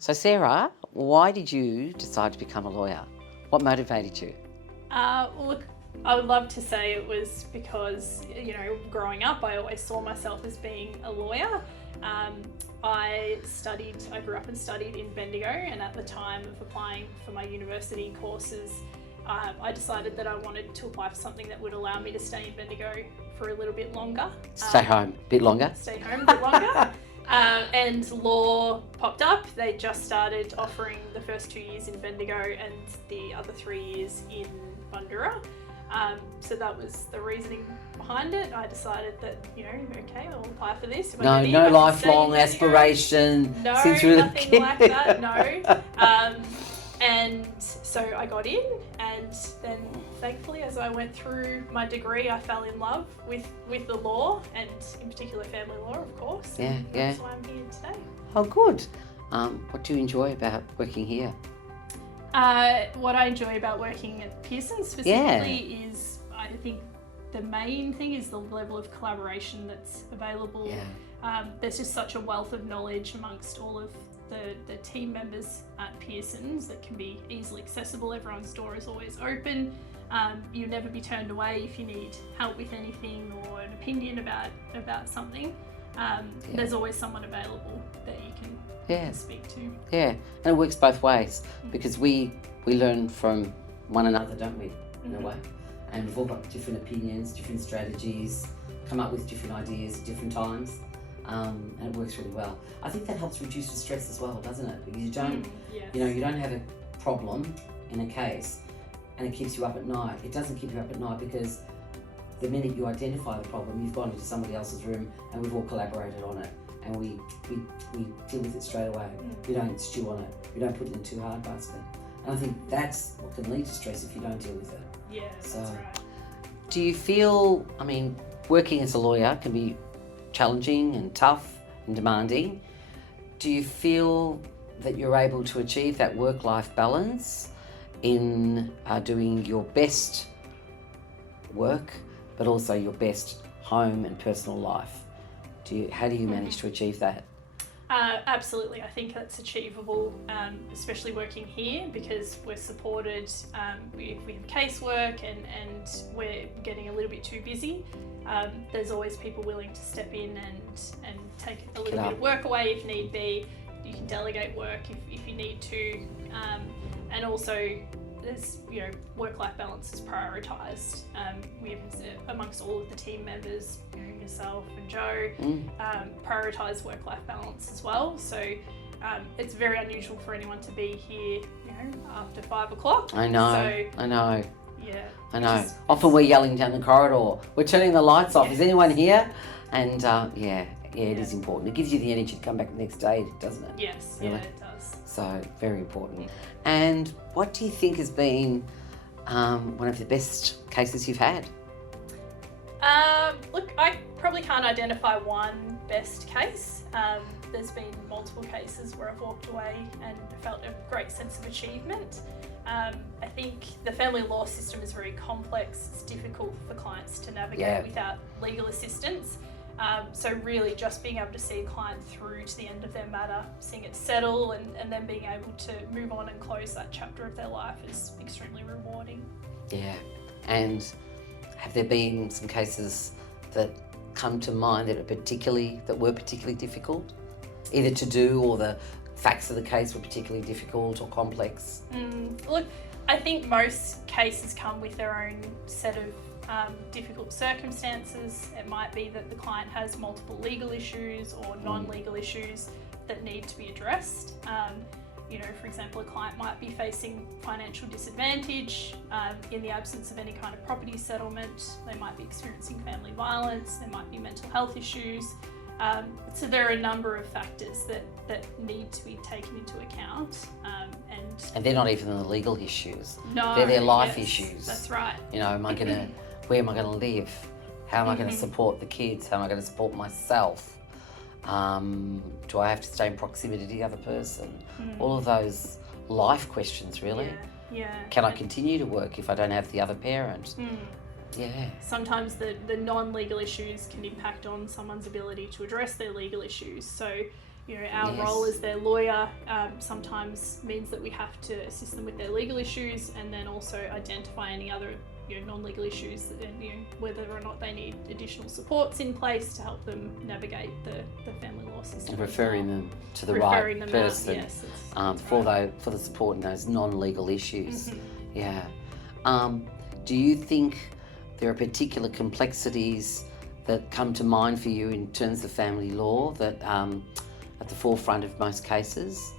So Sarah, why did you decide to become a lawyer? What motivated you? Look, I would love to say it was because, growing up, I always saw myself as being a lawyer. I grew up and studied in Bendigo, and at the time of applying for my university courses, I decided that I wanted to apply for something that would allow me to stay in Bendigo for a little bit longer. Stay home a bit longer? Stay home a bit longer. And law popped up. They just started offering the first 2 years in Bendigo and the other 3 years in Bundoora. So that was the reasoning behind it. I decided that, okay, I'll apply for this. If No lifelong aspiration since we were a kid. Nothing like that, no. And so I got in, and then thankfully as I went through my degree, I fell in love with the law, and in particular family law, of course. Yeah. That's why I'm here today. Oh, good. What do you enjoy about working here? What I enjoy about working at Pearsons specifically is, I think the main thing is the level of collaboration that's available. Yeah. There's just such a wealth of knowledge amongst all of the team members at Pearsons that can be easily accessible. Everyone's door is always open. You'll never be turned away if you need help with anything or an opinion about something. There's always someone available that you can speak to. Yeah, and it works both ways because we learn from one another, don't we, in a way? And we've all got different opinions, different strategies, come up with different ideas at different times, and it works really well. I think that helps reduce the stress as well, doesn't it? Because you don't, you don't have a problem in a case and it keeps you up at night. It doesn't keep you up at night because the minute you identify the problem, you've gone into somebody else's room and we've all collaborated on it. And we deal with it straight away. We don't stew on it. We don't put it in too hard basket. And I think that's what can lead to stress if you don't deal with it. Yeah, that's right. Do you feel, working as a lawyer can be challenging and tough and demanding. Do you feel that you're able to achieve that work-life balance in doing your best work, but also your best home and personal life? How do you manage to achieve that? Absolutely, I think that's achievable, especially working here because we're supported. We have casework and we're getting a little bit too busy. There's always people willing to step in and take a little bit of work away if need be. You can delegate work if you need to, and also there's work-life balance is prioritised. We have amongst all of the team members, yourself and Joe, prioritise work-life balance as well. So it's very unusual for anyone to be here, after 5 o'clock. I know. Yeah. I know. Often we're yelling down the corridor. We're turning the lights off. Is anyone here? And it is important. It gives you the energy to come back the next day, doesn't it? Yes. Really? Yeah, it does. So very important. And what do you think has been one of the best cases you've had? Look, I probably can't identify one best case. There's been multiple cases where I've walked away and felt a great sense of achievement. I think the family law system is very complex. It's difficult for clients to navigate without legal assistance. So really just being able to see a client through to the end of their matter, seeing it settle and then being able to move on and close that chapter of their life is extremely rewarding. Yeah. And have there been some cases that come to mind that were particularly difficult, either to do or the facts of the case were particularly difficult or complex? Look, I think most cases come with their own set of difficult circumstances. It might be that the client has multiple legal issues or non-legal issues that need to be addressed. For example, a client might be facing financial disadvantage in the absence of any kind of property settlement. They might be experiencing family violence. There might be mental health issues. So there are a number of factors that need to be taken into account. And they're not even the legal issues. No, they're their life issues. That's right. Where am I going to live? How am I going to support the kids? How am I going to support myself? Do I have to stay in proximity to the other person? All of those life questions, really. Yeah. Can I continue to work if I don't have the other parent? Yeah. Sometimes the non-legal issues can impact on someone's ability to address their legal issues. So, our Yes. role as their lawyer sometimes means that we have to assist them with their legal issues, and then also identify any other non-legal issues, and whether or not they need additional supports in place to help them navigate the family law system. Referring them to the Referring right them out, person yes, that's for right. the support in those non-legal issues. Mhm. Yeah. Do you think there are particular complexities that come to mind for you in terms of family law that at the forefront of most cases?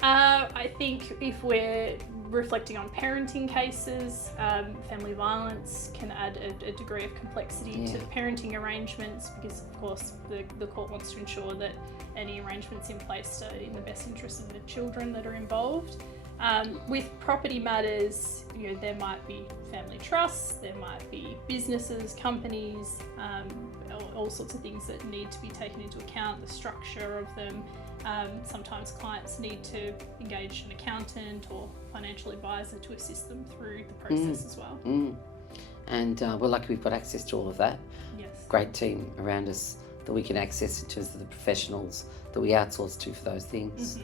I think if we're reflecting on parenting cases, family violence can add a degree of complexity to parenting arrangements, because of course the court wants to ensure that any arrangements in place are in the best interest of the children that are involved. With property matters, there might be family trusts, there might be businesses, companies, all sorts of things that need to be taken into account, the structure of them. Sometimes clients need to engage an accountant or financial advisor to assist them through the process as well. And we're lucky we've got access to all of that. Yes. Great team around us that we can access in terms of the professionals that we outsource to for those things.